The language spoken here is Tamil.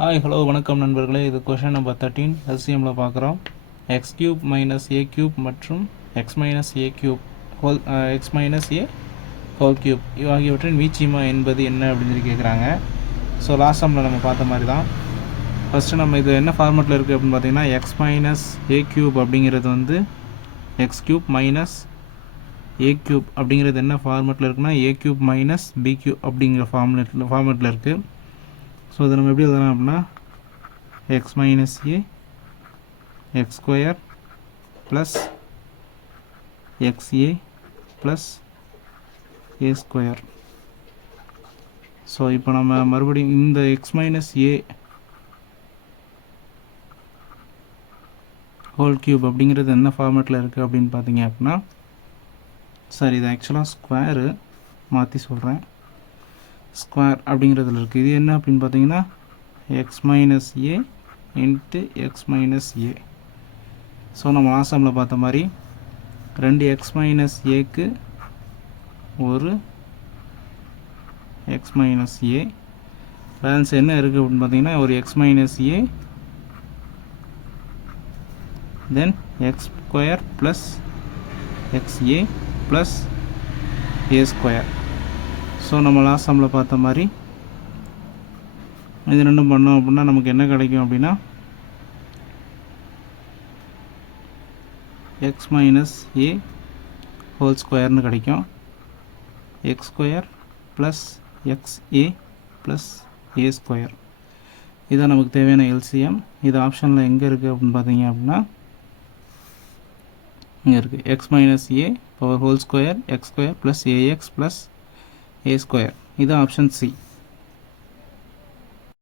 ஹாய் ஹலோ வணக்கம் நண்பர்களே. இது கொஷின் நம்பர் 13 எல்சிஎம்மில் பார்க்குறோம். X cube minus A cube மற்றும் X minus A cube X minus A whole cube ஆகியவற்றின் மீச்சிமா என்பது என்ன அப்படின்னு சொல்லி கேட்குறாங்க. ஸோ லாஸ்ட் டைமில் நம்ம பார்த்த மாதிரி தான். ஃபஸ்ட்டு நம்ம இது என்ன ஃபார்மெட்டில் இருக்குது அப்படின்னு பார்த்தீங்கன்னா, எக்ஸ் மைனஸ் ஏ கியூப் அப்படிங்கிறது வந்து X cube minus A cube அப்படிங்கிறது என்ன ஃபார்மெட்டில் இருக்குன்னா, A cube minus B cube அப்படிங்கிற ஃபார்மெட்டில் இருக்குது. ஸோ இதை நம்ம எப்படி எழுதலாம் அப்படின்னா, X minus A X square plus X A plus A square. So இப்போ நம்ம மறுபடியும் இந்த X minus A whole cube அப்படிங்கிறது என்ன ஃபார்மேட்டில் இருக்குது அப்படின்னு பார்த்தீங்க அப்படின்னா, சார் இது ஆக்சுவலாக ஸ்கொயரு மாற்றி சொல்கிறேன். ஸ்கொயர் அப்படிங்கிறதுல இருக்குது. இது என்ன அப்படின்னு பார்த்தீங்கன்னா, X minus A into X minus A. So நம்ம லாஸ்ட் டைமில் பார்த்த மாதிரி ரெண்டு எக்ஸ் மைனஸ் ஏக்கு ஒரு எக்ஸ் மைனஸ் ஏ பேலன்ஸ் என்ன இருக்குது அப்படின்னு பார்த்தீங்கன்னா, ஒரு X minus A then X square plus X A plus A square. So நம்ம லாஸ்ட் டைமில் பார்த்த மாதிரி இது ரெண்டும் பண்ணோம் அப்படின்னா நமக்கு என்ன கிடைக்கும் அப்படின்னா, எக்ஸ் மைனஸ் ஏ ஹோல் ஸ்கொயர்னு கிடைக்கும். X square plus X A plus A square. இதுதான் நமக்கு தேவையான எல்சிஎம். இது ஆப்ஷனில் எங்கே இருக்குது அப்படின்னு பார்த்தீங்க அப்படின்னா, இங்கே இருக்குது. X minus A power whole square X square plus A X plus A square. இது ஆப்ஷன் சி.